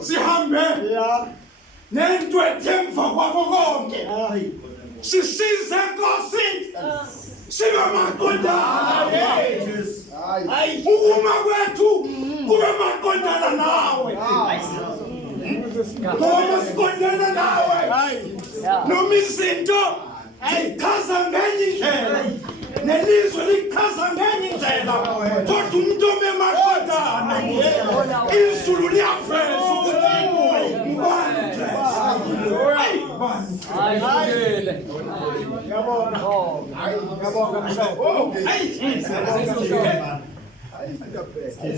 sihambe nento ethemva kwabo konke sisize Nkosi sibe maqondana ukuma kwethu kube maqondana nawe ngoba siqondana nawe noma izinto zichaza ngenye indlela nelizwe lichaza ngenye indlela kodwa umuntu omemaqondana izulu liyaveza ukuthi ngubani nje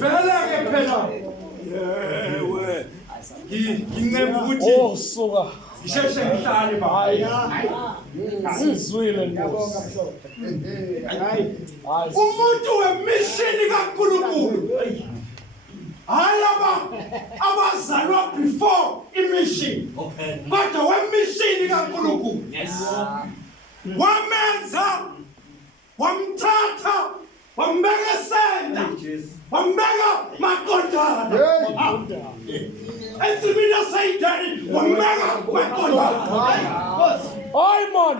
vele-ke phela yewe ngincema ukuthi suka ngisheshe ngihlale sizwile umuntu wemishini kaNkulunkulu hayi abazalwa before imission kodwa wemishini kaNkulunkulu wamenza wamthatha wambeka esenta wambeka maqondana ensimini yaseyidani wambeka maqondana hayi man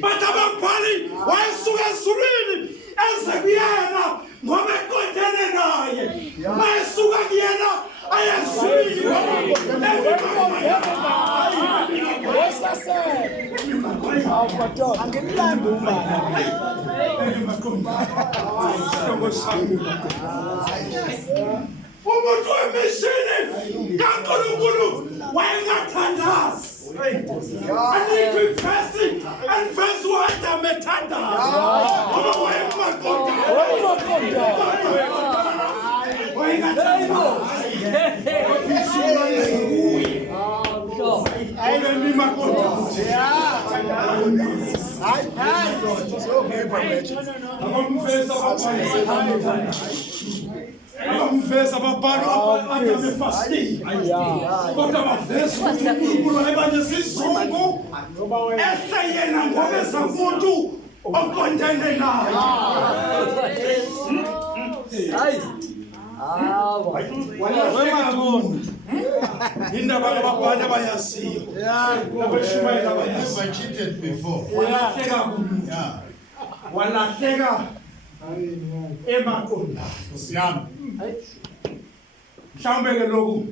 bathi ababhali wayesuka ezulwini eze kuyena ngoba eqondene naye mayesuka kuyena ayezulwini angimlanda umuntu wemishini kaNkulunkulu wayengathandazi anikwe ifesi anifesi uAdam ethandaza ngoba wayemaqondana wayengathandazi Abamveza ababhalo abafasting kodwa baveza uNkulunkulu ayebanje sizungu eseyena ngoba ezamuntu oqondene naye indaba ababhali abayaziyo abashumayela abayaziyo cheated before. walahleka emaqondana mhlawumbe ke lokhu